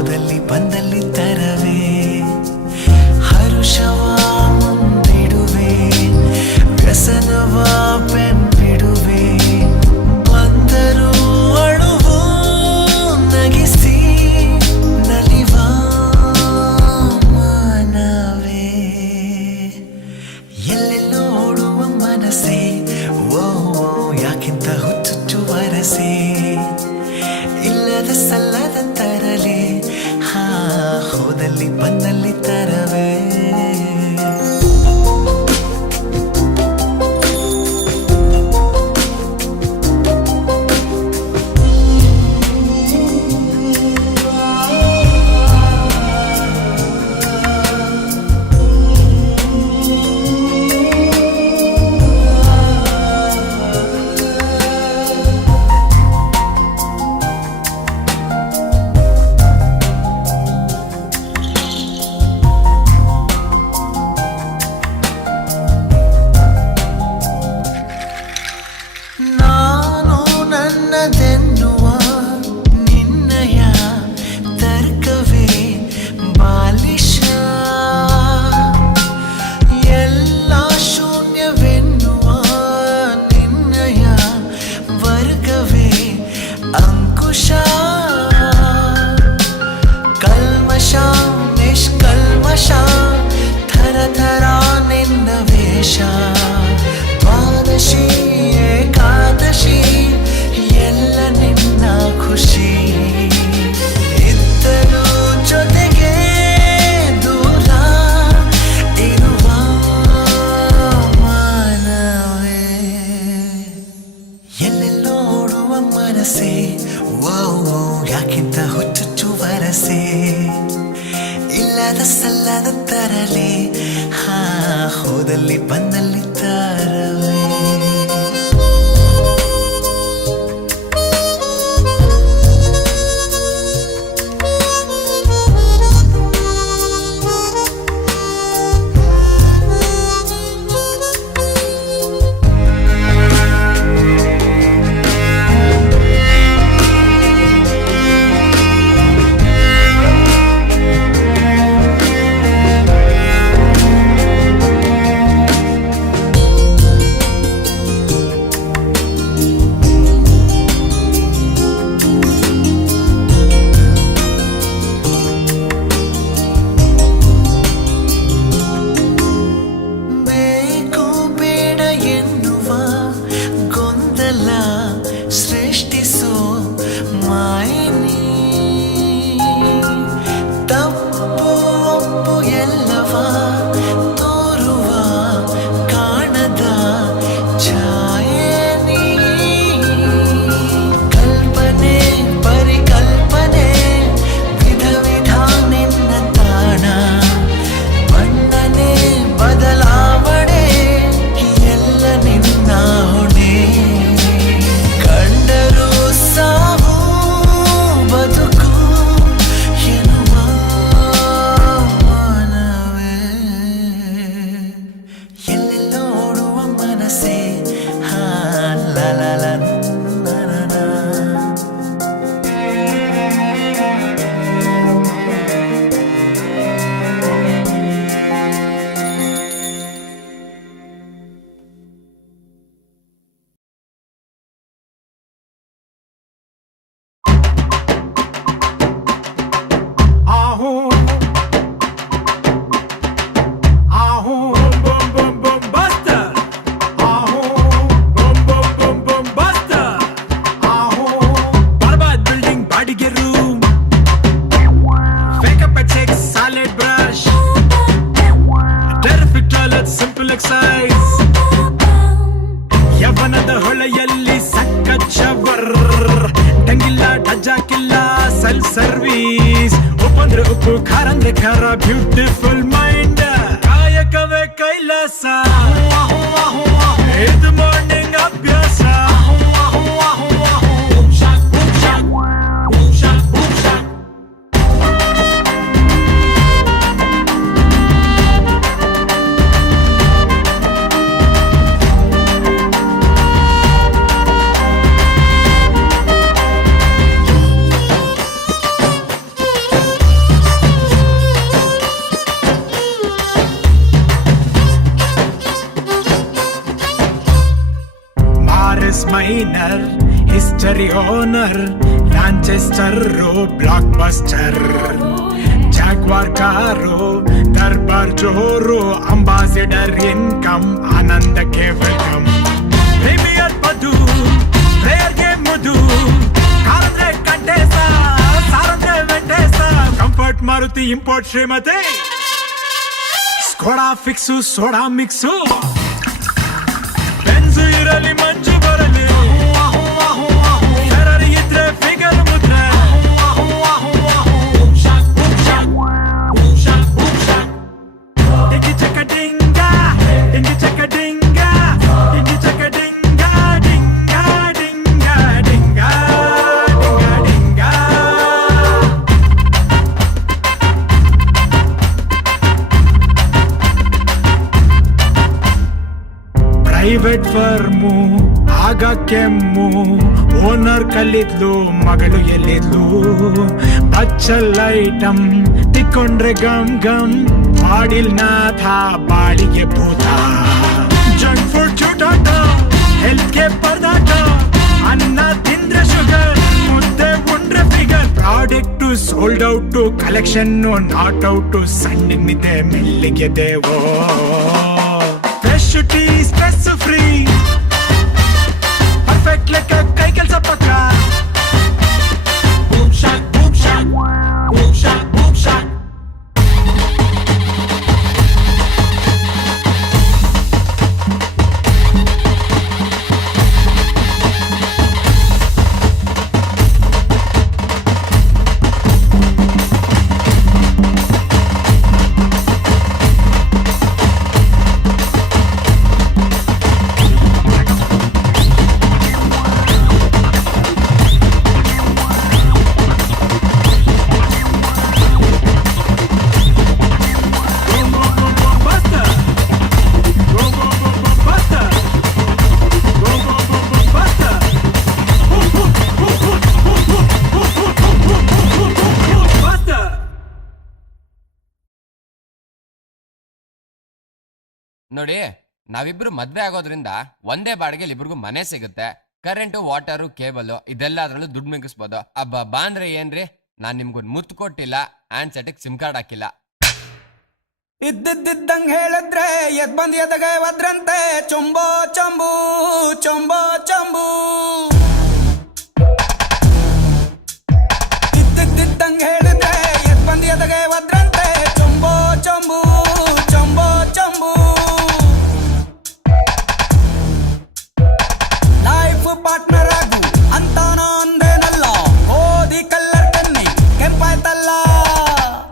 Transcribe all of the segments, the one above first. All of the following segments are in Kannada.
ಹೋದಲ್ಲಿ ಬಂದಲ್ಲಿ ತರವೇ ಹರುಷವ ಮುಂದಿಡುವೆ ವ್ಯಸನವ ಬೆಂಬಿಡುವೆ ಬಂದರೂ ಅಳುವು ನಗಿಸಿ ನಲಿವ ಮಾನವೇ ಎಲ್ಲೆಲ್ಲೋ ಓಡುವ ಮನಸ್ಸೇ ಓ ಯಾಕಿಂತ ಹುಚ್ಚುಚ್ಚು ವರಸೆ ಇಲ್ಲದ ಸಲ್ಲದ ತರಲೆ ಹೋದಲ್ಲಿ ಬಂದಲ್ಲಿ ತರವೇ ನಾನು ನನ್ನದೆನ್ನುವ ನಿನ್ನಯ ತರ್ಕವೇ ಬಾಲಿಶ ಎಲ್ಲ ಶೂನ್ಯವೆನ್ನುವ ನಿನ್ನಯ ವರ್ಗವೇ ಅಂಕುಶ ಕಲ್ಮಶ ನಿಷ್ಕಲ್ಮಶ ಥರ ಥರ ನಿನ್ನ ವೇಷ ದ್ವಾದಶಿ ಏಕಾದಶಿ ಎಲ್ಲ ನಿನ್ನ ಖುಷಿ ಇದ್ದರೂ ಜೊತೆಗೆ ದೂರ ಇರುವ ಮಾನವೇ ಎಲ್ಲೆಲ್ಲೋ ಓಡುವ ಮನಸ್ಸೇ ಓ ಯಾಕಿಂತ ಹುಚ್ಚುಚ್ಚು ವರಸೆ ಇಲ್ಲದ ಸಲ್ಲದ ತರಲೆ ಹೋದಲ್ಲಿ ಬಂದಲ್ಲಿ ತರವೇ ಸೃಷ್ಟಿಸೋ ಮಾಯಿನಿ ತಪ್ಪು ಒಪ್ಪು ಎಲ್ಲವ ತೋರುವ ಕಾಣದ ಛಾಯನಿ ಕಲ್ಪನೆ ಪರಿಕಲ್ಪನೆ ವಿಧ ವಿಧ ನಿನ್ನ ತಾಣ ಬಣ್ಣನೆ ಬದಲಾವಣೆ ಎಲ್ಲ ನಿನ್ನ ಹೊಣೆ ಕಂಡರೂ ಸಾವು ಬದುಕು ಎನ್ನುವ ಮಾನವೇ ಎಲ್ಲೆಲ್ಲೋ ಓಡುವ ಮನಸ್ಸೇ ಲ ಲ ಲ ಯವನದ ಹೊಳೆಯಲ್ಲಿ ಸಕ್ಕ ಶವರ್ ಟಂಗಿಲ್ಲ ಡಜ್ಜಾಕಿಲ್ಲ ಸೆಲ್ ಸರ್ವೀಸ್ ಉಪ್ಪಂದ್ರೆ ಉಪ್ಪು ಖಾರ ಅಂದ್ರೆ ಖಾರ ಬ್ಯೂಟಿಫುಲ್ ಮೈಂಡ್ ಕಾಯಕವೇ ಕೈಲಾಸ ಇದು ಮಾರ್ನಿಂಗ್ ಅಭ್ಯಾಸ dealer history owner Manchester blockbuster Jaguar car ದರ್ಬಾರ್ ಜೋರು ಅಂಬಾಸಿಡರ್ ಇನ್ಕಮ್ ಆನಂದಕ್ಕೆ ವೆಲ್ಕಮ್ ಪ್ರೀಮಿಯರ್ ಮಧು ಪ್ಲೇಯರ್ಗೆ ಮಧು ಕಾರಂದ್ರೆ ಕಂಟೇಸ ಸಾರಂದ್ರೆ ವೆಂಟೇಸ ಕಂಫರ್ಟ್ ಮಾರುತಿ ಇಂಪೋರ್ಟ್ ಶ್ರೀಮತಿ Skoda fix soda mix Benz ಇರಲಿ ಮಂಜು ಬರಲಿ ಫೆರಾರಿ ಇದ್ರೆ ಫಿಗರ್ ಮುದ್ರೆ dinghy ಚಕ ಡಿಂಗ dinghy ಚಕ ಡಿಂಗ dinghy ಚಕ ಡಿಂಗ ಡಿಂಗ ಡಿಂಗ ಡಿಂಗ ಡಿಂಗ ಡಿಂಗ private firm ಆಗ ಕೆಮ್ಮು ಓನರ್ ಕಲ್ಲಿದ್ಲು ಮಗಳು ಎಲ್ಲಿದ್ಲು ಬಚ್ಚಲ್ ಐಟಮ್ ತಿಕ್ಕೊಂಡ್ರೆ ಗಮ್ ಗಮ್ ಮಾಡಿಲ್ ನಾಥ ಬಾಳಿಗೆ ಭೂತ ಜಂಕ್ ಫುಡ್ ಚೂಟಾಟ ಹೆಲ್ತ್ಗೆ ಪರದಾಟ ಅನ್ನ ತಿಂದ್ರೆ ಶುಗರ್ ಮುದ್ದೆ ಉಂಡ್ರೆ figure product sold out collection not out ಸಣ್ಣನಿದೆ ಮೆಲ್ಲಿಗೆ ದೇವೋ fresh tea stress free perfect ಲೆಕ್ಕ ಕೈ ಕೆಲಸ ಪಕ್ಕ boom shock boom shock boom shock boom shock ನೋಡಿ, ನಾವಿಬ್ರು ಮದ್ವೆ ಆಗೋದ್ರಿಂದ ಒಂದೇ ಬಾಡಿಗೆಲಿ ಇಬ್ರಿಗೂ ಮನೆ ಸಿಗುತ್ತೆ. ಕರೆಂಟು, ವಾಟರು, ಕೇಬಲ್ ಇದೆಲ್ಲ ಅದ್ರಲ್ಲೂ ದುಡ್ಡು ಮಿಗಿಸ್ಬೋದು. ಬಾ ಅಂದ್ರೆ ಏನ್ರಿ, ನಾನ್ ನಿಮ್ಗೊಂದು ಮುತ್ತು ಕೊಟ್ಟಿಲ್ಲ, ಹ್ಯಾಂಡ್ ಸೆಟ್ಗೆ ಸಿಮ್ ಕಾರ್ಡ್ ಹಾಕಿಲ್ಲ. ಇದ್ದಿದ್ದಂಗ್ ಹೇಳಿದ್ರೆ ಎದ್ ಬಂದ್ ಎದಗೆ ಒದ್ರಂತೆ ಚೊಂಬೋ ಚಂಬು ಚೊಂಬೋ ಚಂಬು ಇದ್ದಿದ್ದಂಗ್ ಹೇಳಿದ್ರೆ ಎದ್ ಬಂದ್ ಎದಗೆ ಒದ್ರಂತೆ ಚೊಂಬೋ ಚಂಬು ಚೊಂಬೋ ಚಂಬು ಲೈಫ್ ಪಾರ್ಟ್ನರ್ ಆಗು ಅಂತಾನ ಅಂದೇನಲ್ಲ, ಓದಿ ಕಲ್ಲರ್ ಕನ್ನಿ ಕೆಂಪಾಯ್ತಲ್ಲ,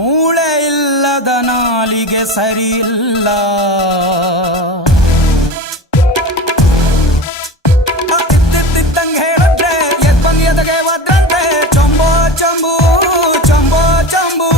ಮೂಳೆ ಇಲ್ಲದ ನಾಲಿಗೆ ಸರಿ ಇಲ್ಲ. ಇದ್ದಿದ್ದಂಗೆ ಹೇಳಿದ್ರೆ ಎದ್ ಬಂದ್ ಎದಗೆ ಒದ್ರಂತೆ ಚೊಂಬೋ ಚಂಬು ಚೊಂಬೋ ಚಂಬು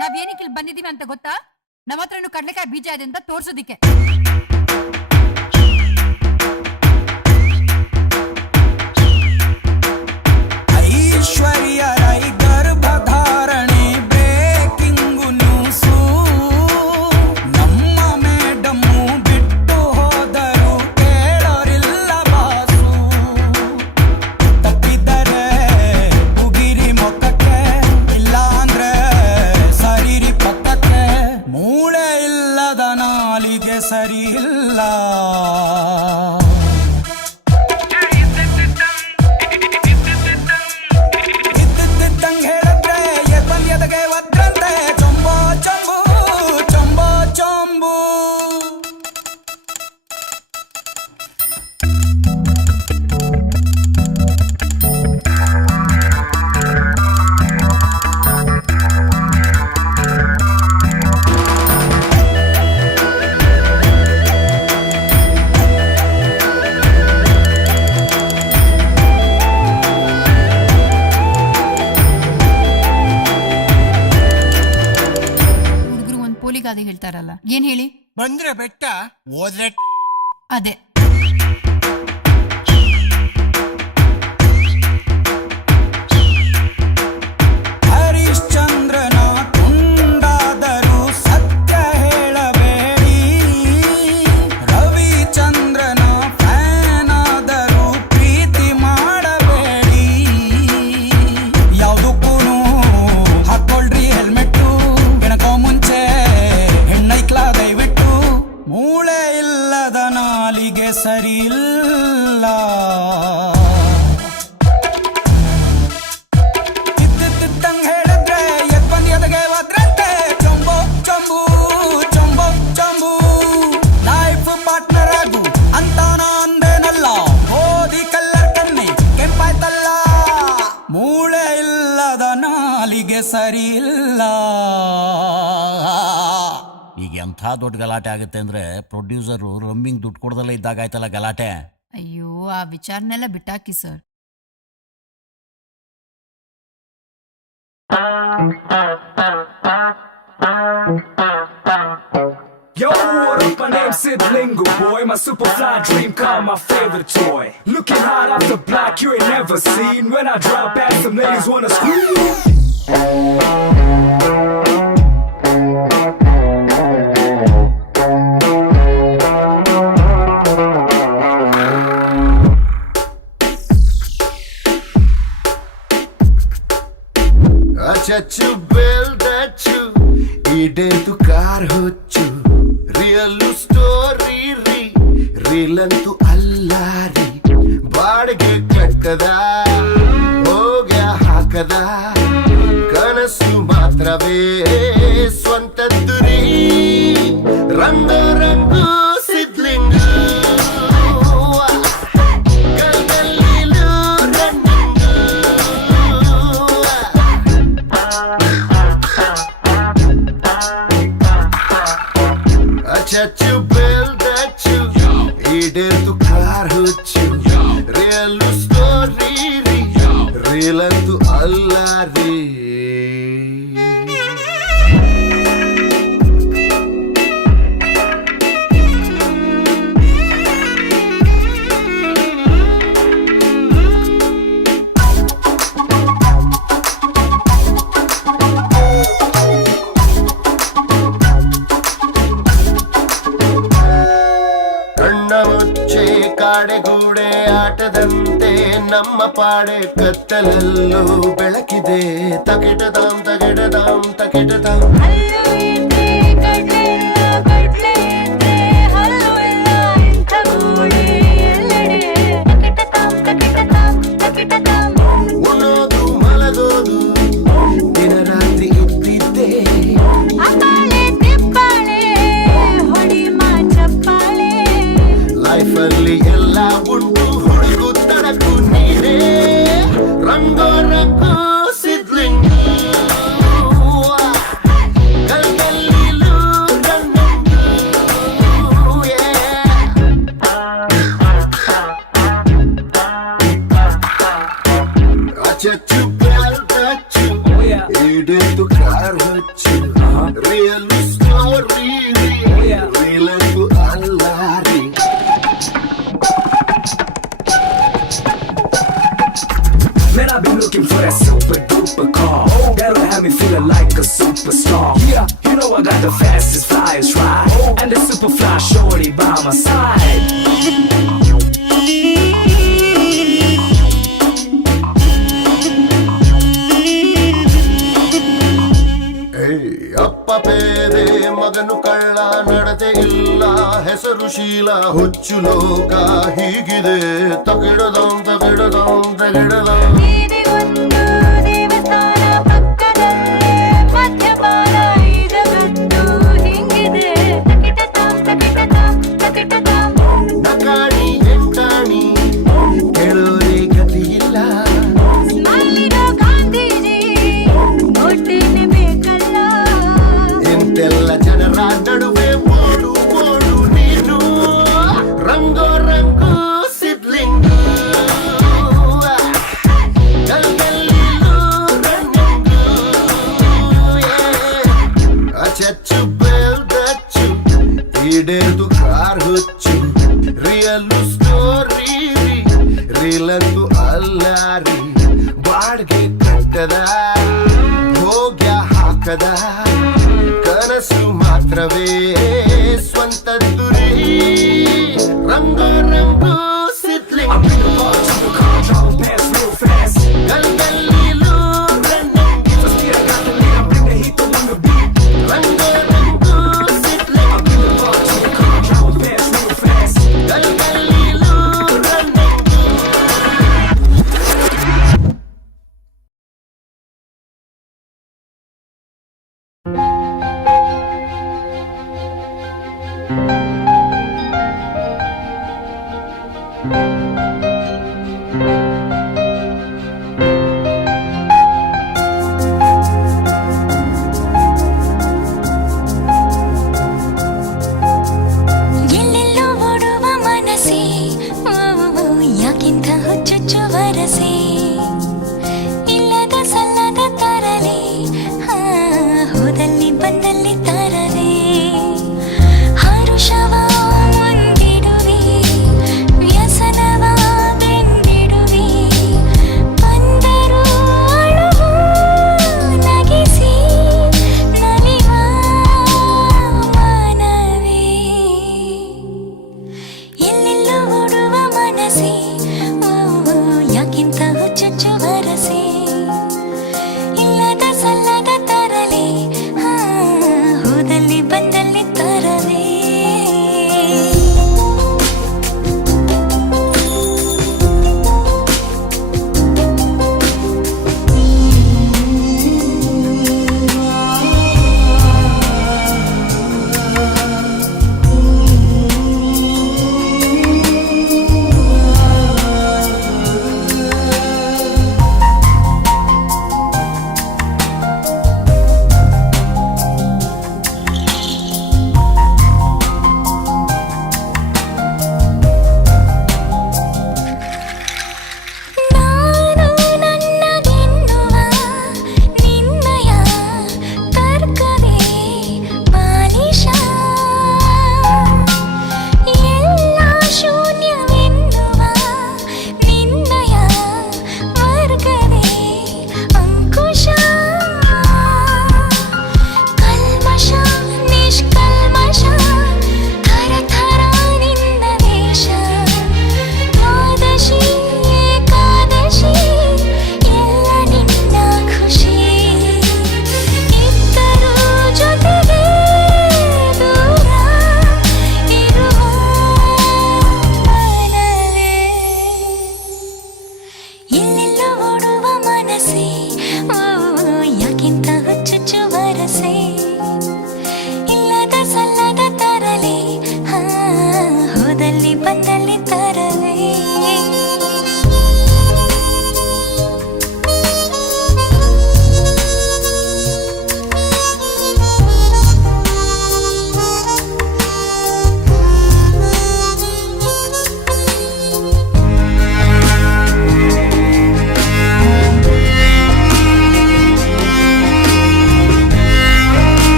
ನಾವೇನಕ್ಕೆ ಇಲ್ಲಿ ಬಂದಿದೀವಿ ಅಂತ ಗೊತ್ತಾ? ನಮ್ಮ ಹತ್ರನು ಕಡ್ಲೆಕಾಯಿ ಬೀಜ ಇದೆ ಅಂತ ತೋರ್ಸೋದಿಕ್ಕೆ. ಐಶ್ವರ್ಯ ರೈ ಗರ್ಭಧಾರಣೆ ಬ್ರೇಕಿಂಗು ನ್ಯೂಸು, ನಮ್ಮ ಮೇಡಮ್ಮು ಬಿಟ್ಟು ಹೋದರು ಕೇಳೋರಿಲ್ಲ ಬಾಸು, ತಪ್ಪಿದರೆ ಉಗಿರಿ ಮೊಕ್ಕಕ್ಕೆ, ಇಲ್ಲ ಅಂದ್ರೆ ಸರಿರಿ ಪಕ್ಕಕ್ಕೆ, ಮೂಳೆ ಇಲ್ಲದ ನಾಲಿಗೆ ಸರಿ ಇಲ್ಲ. ಬರಲ್ಲ. ಏನ್ ಹೇಳಿ? ಬಂದ್ರೆ ಬೆಟ್ಟ, ಹೋದ್ರೆ ಅದೇ. ಹರಿಶ್ಚಂದ್ರನ ತುಂಡಾದರೂ ಸತ್ಯ ಹೇಳಬೇಡಿ, ರವಿಚಂದ್ರನ ಫ್ಯಾನ್ ಆದರೂ ಪ್ರೀತಿ ಮಾಡಬೇಡಿ. ಯಾವುದಕ್ಕೂ ಹಾಕೊಳ್ರಿ ಹೆಲ್ಮೆಟ್ಟು, ಎಣಕೋ ಮುಂಚೆ ಹೆಣ್ಣೈಕ್ಲ ದಯವಿಟ್ಟು. ಮೂಳೆ ಇಲ್ಲದ ನಾಲಿಗೆ ಸರಿ ಇಲ್ಲ, ಇದ್ದಿದ್ದಂಗ್ ಹೇಳಿದ್ರೆ ಎದ್ ಬಂದ್ ಎದಗೆ ಒದ್ರಂತೆ. ಚೊಂಬೋ ಚೊಂಬು ಚೊಂಬೋ ಚೊಂಬು, ಲೈಫ್ ಪಾರ್ಟ್ನರ್ ಆಗು ಅಂತ ಅಂದೇನಲ್ಲ. ಓದಿ ಕಲ್ಲರ್ ಕಣ್ಣಿ ಕೆಂಪಾಯ್ತಲ್ಲ, ಮೂಳೆ ಇಲ್ಲದ ನಾಲಿಗೆ ಸರಿ ಇಲ್ಲ. ಈಗ ಎಂಥ ದೊಡ್ಡ ಗಲಾಟೆ ಆಗುತ್ತೆ ಅಂದ್ರೆ ಪ್ರೊಡ್ಯೂಸರು ರಮ್ಮಿಂಗ್ ದುಡ್ಡು ಕೊಡದಲ್ಲೇ ಇದ್ದಾಗಾಯ್ತಲ್ಲ ಗಲಾಟೆ. ಅಯ್ಯೋ, ಆ ವಿಚಾರನೆಲ್ಲ ಬಿಟ್ಟಾಕಿ sir. Yo, what up? My name's Sid Lingo, boy. My super fly dream car, my favorite toy. Looking hot off the block, you ain't never seen. When I drop out, some ladies wanna scream. చచ్చు బెల్దచ్చు ఈడేందు కార్ హొచ్చు రియల్ ಸ್ಟೋರಿ ರೀಲಂತೂ ಅಲ್ಲಾರಿ ಬಾಡಿಗೆ ಕಟ್ಟದ ಹೋಗ್ಯ ಹಾಕದ ಕನಸು ಮಾತ್ರವೇ ಸ್ವಂತದ್ದು ರೀ ರಂಗೋ ರಂಗು ಸಿದ್ಲಿಂಗ చచ్చు బెల్దచ్చు ఈడేందు కార్ హొచ్చు రియల్ స్టోరీ రీలంతు అల్లారి. ಕಾಡೆಗೂಡೆ ಆಟದಂತೆ ನಮ್ಮ ಪಾಡೆ ಕತ್ತಲಲ್ಲೂ ಬೆಳಕಿದೆ. ತಕಿಟದಾಂ ತಕಿಟದಾಂ ತಕಿಟದಾಂ ಉಣ್ಣೋದು ಮಲಗೋದು ದಿನ ರಾತ್ರಿ ಇದ್ದಿದ್ದೆ. ಲೈಫಲ್ಲಿ ಎಲ್ಲ ಉಂಟು ಹುಡುಗು ತಡಕು ನೀರೇ ರಂಗೋ ರಂಗು ಸಿದ್ಲಿಂಗ ಕಲ್ಕಲ್ಲಿಲು ರಂಗು ಅಚ್ಚು ಬೆಲ್ದಚ್ಚು ಈಡೇಂದು ಕಾರ್ ಹಚ್ಚು ರಿಯಲ್ ಸ್ಟೋರಿ ರೀಲಂತೂ ಅಲ್ಲಾರಿ. Man, I've been looking for that super duper car that'll have me feeling like a superstar. Yeah, you know I got the fastest flyers ride, and the super fly shorty by my side. ಅಪ್ಪ ಪೇದೆ ಮಗನು ಕಳ್ಳ ನಡತೆ ಇಲ್ಲ ಹೆಸರು ಶೀಲ ಹುಚ್ಚು ಲೋಕ ಹೀಗಿದೆ. ತಗಿಡದಂ ತಗಿಡದಂ ತಗಿಡದಂ ನಕಾಣಿ ಎಂಟಾಣಿ ಕೇಳೋರೆ ಗತಿ ಇಲ್ಲ. ಇಂತೆಲ್ಲ ಜನರ ನಡುವೆ ಓಡು ಓಡು ನೀನು ರಂಗೋ ರಂಗು ಸಿದ್ಲಿಂಗ ಬಾಡ್ಗೆ ಕಟ್ಟದ ಭೋಗ್ಯ ಹಾಕದ ಕನಸು ಮಾತ್ರವೇ ಸ್ವಂತದ್ದು ರೀ ರಂಗು ರಂಗು ಸಿದ್ಲಿ I'm in the bar, jump a car, driving past real fast. ಗಲ್ಗಲ್ಲಿಲೂ running So still I got the lead, I bring the heat to on the beat. ರಂಗು ರಂಗು ಸಿದ್ಲಿ I'm in the bar, jump a car, driving past real fast. ಗಲ್ಗಲ್ಲಿಲೂ ರನ್ನಿಂಗ್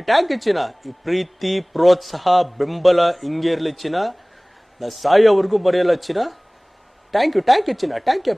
ಟ್ಯಾಂಕ್ ಇಚ್ಚಿನ ಈ ಪ್ರೀತಿ ಪ್ರೋತ್ಸಾಹ ಬೆಂಬಲ ಹಿಂಗೆ ಇರ್ಲಿಚ್ಚಿನ ನಾ ಸಾಯೋವರೆಗೂ ಬರೆಯಲ್ಲ ಚಿನ್ನ. ಥ್ಯಾಂಕ್ ಯು ಚಿನ್ನ, ಥ್ಯಾಂಕ್ ಯು.